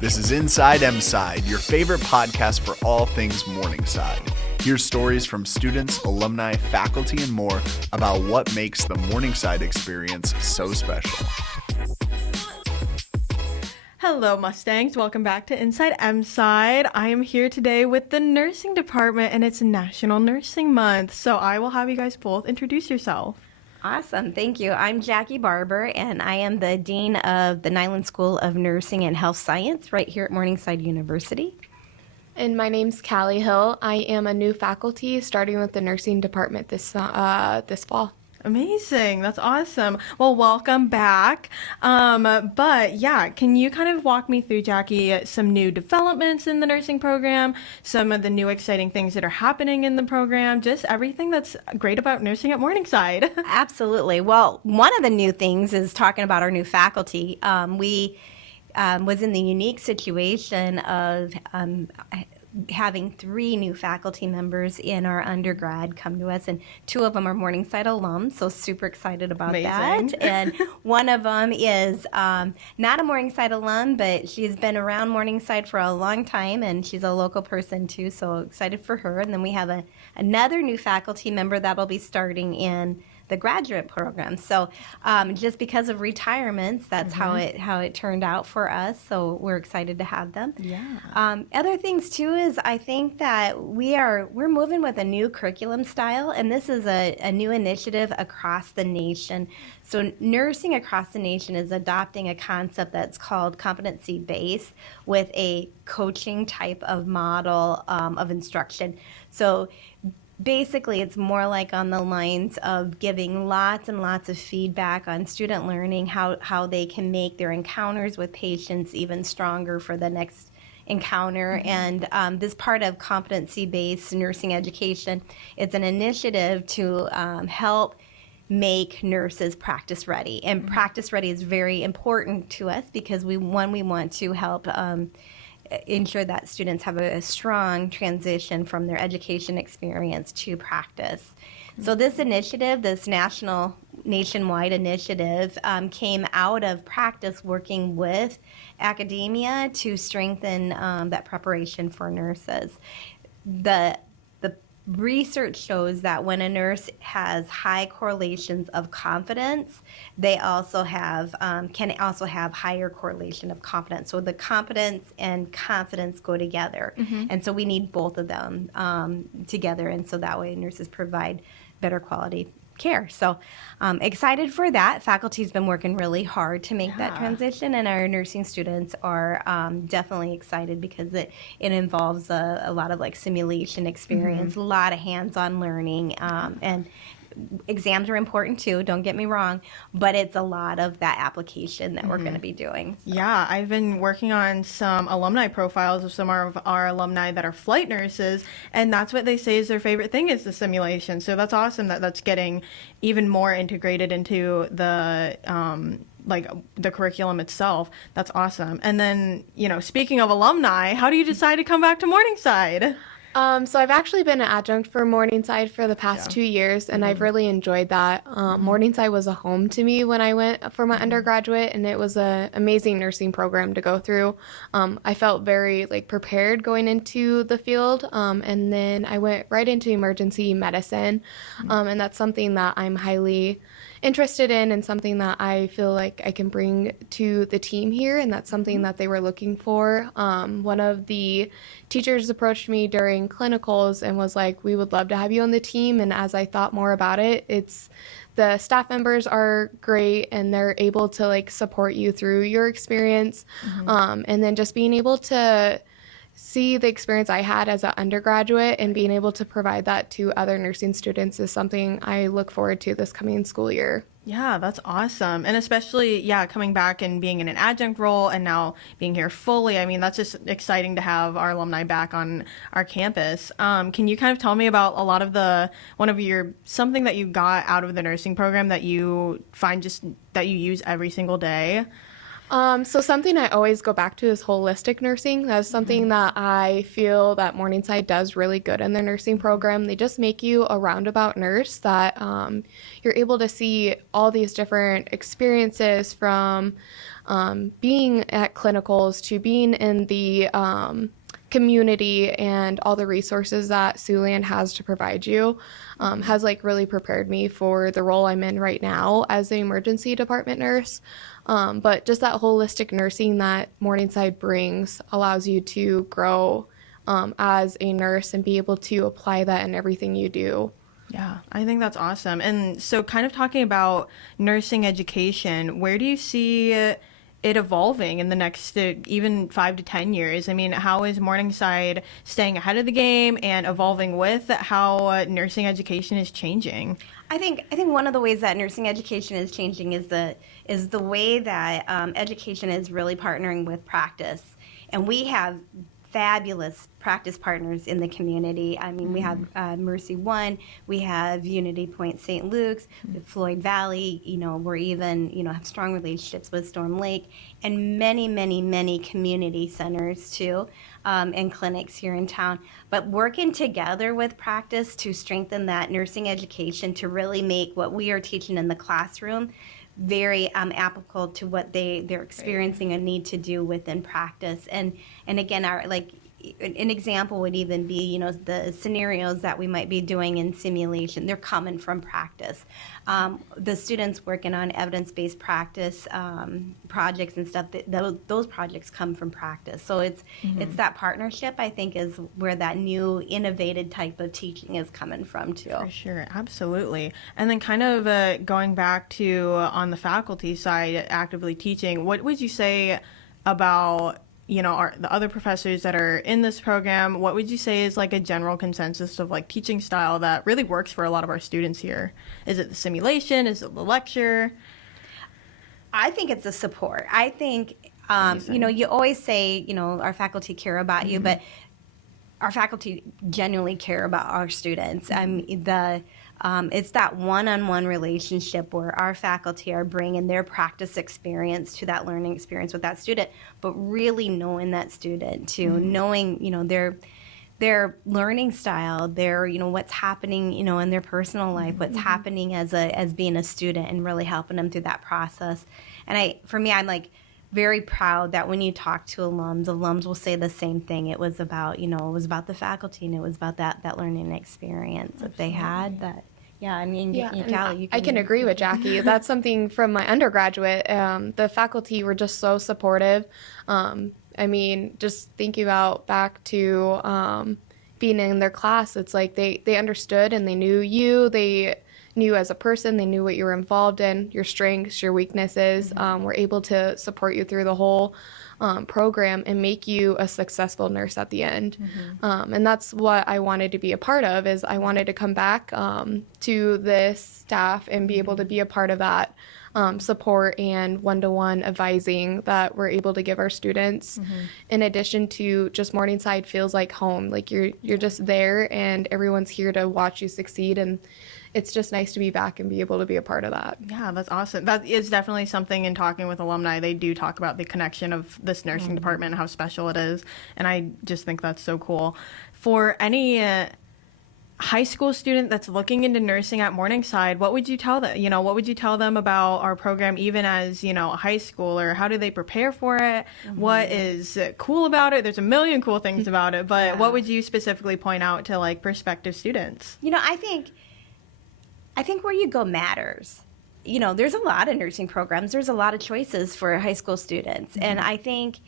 This is Inside Mside, your favorite podcast for all things Morningside. Hear stories from students, alumni, faculty, and more about what makes the Morningside experience so special. Hello, Mustangs. Welcome back to Inside Mside. I am here today with the nursing department, and it's National Nursing Month. So I will have you guys both introduce yourself. Awesome. Thank you. I'm Jackie Barber, and I am the Dean of the Nylen School of Nursing and Health Science right here at Morningside University. And my name's Callie Hill. I am a new faculty starting with the nursing department this fall. Amazing. That's awesome. Well, welcome back. But yeah, can you kind of walk me through, Jackie, some new developments in the nursing program, some of the new exciting things that are happening in the program, just everything that's great about nursing at Morningside? Absolutely. Well, one of the new things is talking about our new faculty. We was in the unique situation of having 3 new faculty members in our undergrad come to us, and 2 of them are Morningside alums, so super excited about that. And one of them is not a Morningside alum, but she's been around Morningside for a long time, and she's a local person too, so excited for her. And then we have another new faculty member that'll be starting in the graduate program. So just because of retirements, that's how it turned out for us. So we're excited to have them. Yeah. Other things too is I think that we're moving with a new curriculum style, and this is a new initiative across the nation. So nursing across the nation is adopting a concept that's called competency-based with a coaching type of model of instruction. So basically, it's more like on the lines of giving lots and lots of feedback on student learning, how they can make their encounters with patients even stronger for the next encounter. And this part of competency-based nursing education, it's an initiative to help make nurses practice ready. And practice ready is very important to us because we want to help ensure that students have a strong transition from their education experience to practice. So this initiative, this nationwide initiative, came out of practice working with academia to strengthen that preparation for nurses. The research shows that when a nurse has high correlations of confidence, they also have can also have higher correlation of confidence. So the competence and confidence go together, and so we need both of them together, and so that way nurses provide better quality care. So excited for that. Faculty's been working really hard to make that transition, and our nursing students are definitely excited because it involves a lot of like simulation experience, a lot of hands-on learning, and exams are important too, don't get me wrong, but it's a lot of that application that we're going to be doing. So. Yeah, I've been working on some alumni profiles of some of our alumni that are flight nurses, and that's what they say is their favorite thing is the simulation. So that's awesome that that's getting even more integrated into the the curriculum itself. That's awesome. And then, speaking of alumni, how do you decide to come back to Morningside? So I've actually been an adjunct for Morningside for the past 2 years, and I've really enjoyed that. Morningside was a home to me when I went for my undergraduate, and it was an amazing nursing program to go through. I felt very prepared going into the field, and then I went right into emergency medicine, and that's something that I'm highly interested in and something that I feel like I can bring to the team here, and that's something that they were looking for. One of the teachers approached me during clinicals and was like, we would love to have you on the team, and as I thought more about it, the staff members are great and they're able to support you through your experience, and then just being able to see the experience I had as an undergraduate and being able to provide that to other nursing students is something I look forward to this coming school year. Yeah, that's awesome. And especially, coming back and being in an adjunct role and now being here fully. I mean, that's just exciting to have our alumni back on our campus. Can you kind of tell me about a lot of something that you got out of the nursing program that you find just that you use every single day? So something I always go back to is holistic nursing. That's something that I feel that Morningside does really good in their nursing program. They just make you a roundabout nurse that you're able to see all these different experiences from being at clinicals to being in the community, and all the resources that Siouxland has to provide you has like really prepared me for the role I'm in right now as an emergency department nurse. But just that holistic nursing that Morningside brings allows you to grow as a nurse and be able to apply that in everything you do. Yeah, I think that's awesome. And so kind of talking about nursing education, where do you see it evolving in the next even 5 to 10 years? I mean, how is Morningside staying ahead of the game and evolving with how nursing education is changing? I think one of the ways that nursing education is changing is the way that education is really partnering with practice, and we have fabulous practice partners in the community. I mean, we have Mercy One, we have Unity Point St. Luke's, Floyd Valley, we're even, have strong relationships with Storm Lake, and many, many, many community centers too, and clinics here in town. But working together with practice to strengthen that nursing education to really make what we are teaching in the classroom very applicable to what they're experiencing and need to do within practice. And again, an example would even be, the scenarios that we might be doing in simulation. They're coming from practice. The students working on evidence-based practice projects and stuff, those projects come from practice. So it's that partnership, I think, is where that new innovative type of teaching is coming from too. For sure, absolutely. And then kind of going back to on the faculty side, actively teaching, what would you say about the other professors that are in this program? What would you say is like a general consensus of like teaching style that really works for a lot of our students here? Is it the simulation? Is it the lecture? I think it's the support. I think, you always say, our faculty care about you, but our faculty genuinely care about our students. It's that one-on-one relationship where our faculty are bringing their practice experience to that learning experience with that student, but really knowing that student too, knowing, their learning style, their, what's happening, in their personal life, what's happening as being a student, and really helping them through that process. And for me, I'm like very proud that when you talk to alums will say the same thing. It was about, the faculty, and it was about that learning experience that they had. That, yeah, I mean, Callie, I can agree with Jackie. That's something from my undergraduate. The faculty were just so supportive. I mean, just thinking about back to being in their class, it's like they understood and they knew you. They knew as a person, they knew what you were involved in, your strengths, your weaknesses, were able to support you through the whole program and make you a successful nurse at the end. And that's what I wanted to be a part of, is I wanted to come back to this staff and be able to be a part of that support and one-to-one advising that we're able to give our students. In addition to just Morningside feels like home, like you're just there and everyone's here to watch you succeed, and it's just nice to be back and be able to be a part of that. Yeah, that's awesome. That is definitely something in talking with alumni. They do talk about the connection of this nursing department and how special it is. And I just think that's so cool. For any high school student that's looking into nursing at Morningside, what would you tell them? What would you tell them about our program, even as, a high schooler? How do they prepare for it? What is cool about it? There's a million cool things about it, but what would you specifically point out to like prospective students? I think where you go matters. There's a lot of nursing programs. There's a lot of choices for high school students. And I think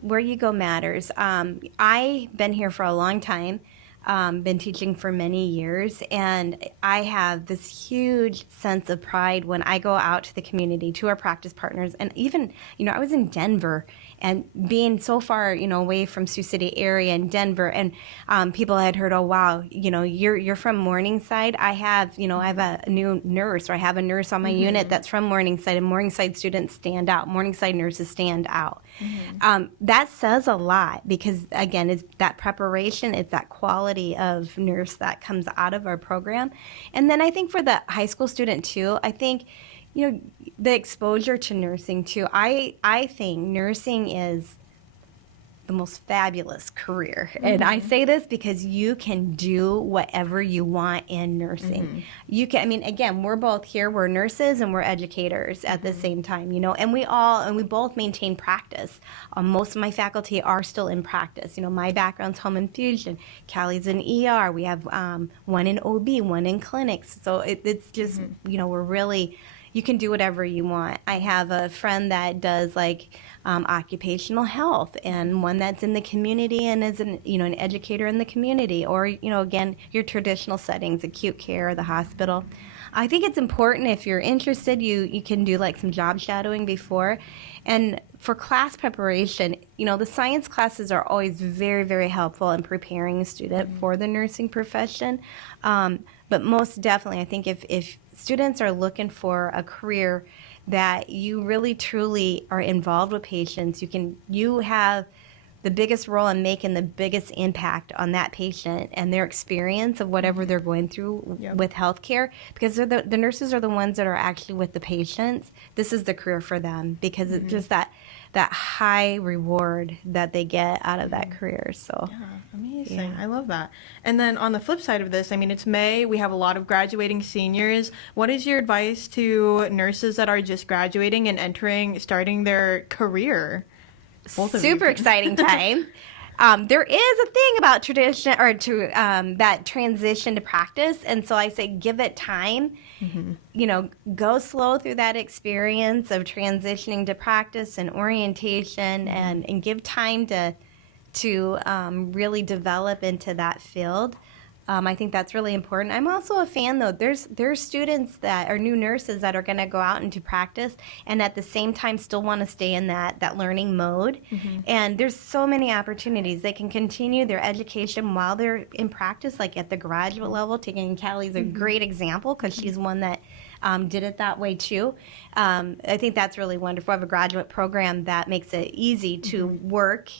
where you go matters. I've been here for a long time, been teaching for many years, and I have this huge sense of pride when I go out to the community, to our practice partners. And even, I was in Denver, and being so far, away from Sioux City area and Denver, and people had heard, oh wow, you're from Morningside. I have a new nurse, or I have a nurse on my unit that's from Morningside, and Morningside students stand out. Morningside nurses stand out. That says a lot, because again, it's that preparation, it's that quality of nurse that comes out of our program. And then I think for the high school student too, I think the exposure to nursing too. I think nursing is the most fabulous career. And I say this because you can do whatever you want in nursing. You can, I mean, again, we're both here, we're nurses and we're educators at the same time, and we both maintain practice. Most of my faculty are still in practice. My background's home infusion, Callie's in ER, we have one in OB, one in clinics. So it's just, we're really, you can do whatever you want. I have a friend that does occupational health, and one that's in the community and is an educator in the community, or again, your traditional settings, acute care, the hospital. I think it's important, if you're interested, you can do some job shadowing before. And for class preparation, the science classes are always very, very helpful in preparing a student for the nursing profession. But most definitely, I think if students are looking for a career that you really truly are involved with patients, you have the biggest role in making the biggest impact on that patient and their experience of whatever they're going through with healthcare, because the nurses are the ones that are actually with the patients. This is the career for them, because it's just that high reward that they get out of that career. So amazing. I love that. And then on the flip side of this, it's May. We have a lot of graduating seniors. What is your advice to nurses that are just graduating and starting their career? Super exciting time. There is a thing about tradition that transition to practice, and so I say give it time. Go slow through that experience of transitioning to practice and orientation, and give time to really develop into that field. I think that's really important. I'm also a fan, though. There's students that are new nurses that are going to go out into practice and at the same time still want to stay in that learning mode. And there's so many opportunities. They can continue their education while they're in practice, like at the graduate level. Taking Callie's a great example, because she's one that did it that way too. I think that's really wonderful. I have a graduate program that makes it easy to work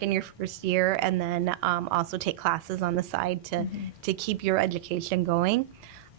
in your first year, and then also take classes on the side to keep your education going.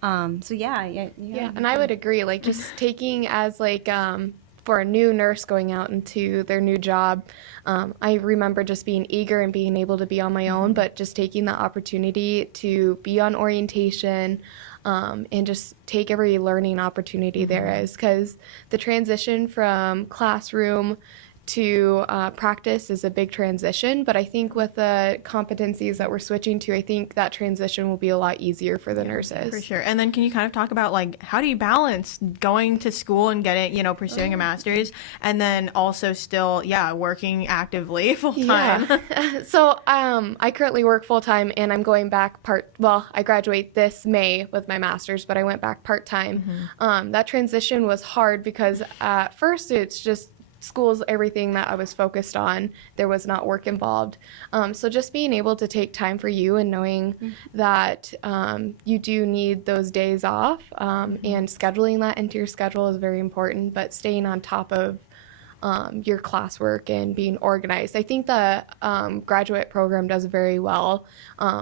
So yeah, and I would agree. Just taking as for a new nurse going out into their new job, I remember just being eager and being able to be on my own, but just taking the opportunity to be on orientation, and just take every learning opportunity there is, because the transition from classroom to practice is a big transition, but I think with the competencies that we're switching to, I think that transition will be a lot easier for the nurses. For sure. And then can you kind of talk about how do you balance going to school and getting, pursuing a master's, and then also still, working actively full time? Yeah. So I currently work full time, and I'm going back I graduate this May with my master's, but I went back part time. That transition was hard because at first it's just school's everything that I was focused on. There was not work involved. So just being able to take time for you and knowing that you do need those days off, and scheduling that into your schedule is very important, but staying on top of your classwork and being organized. I think the graduate program does very well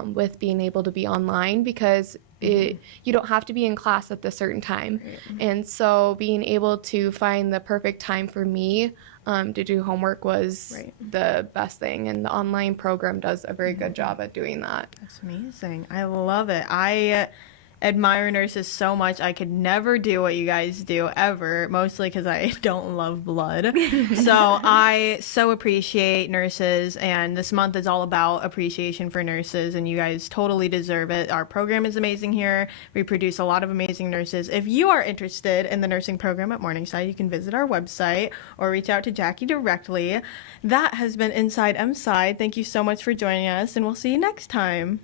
with being able to be online, because you don't have to be in class at a certain time. And so being able to find the perfect time for me to do homework was the best thing. And the online program does a very good job at doing that. That's amazing. I love it. I admire nurses so much. I could never do what you guys do ever, mostly because I don't love blood. So I so appreciate nurses, and this month is all about appreciation for nurses, and you guys totally deserve it. Our program is amazing here. We produce a lot of amazing nurses. If you are interested in the nursing program at Morningside, you can visit our website or reach out to Jackie directly. That has been Inside Mside. Thank you so much for joining us, and we'll see you next time.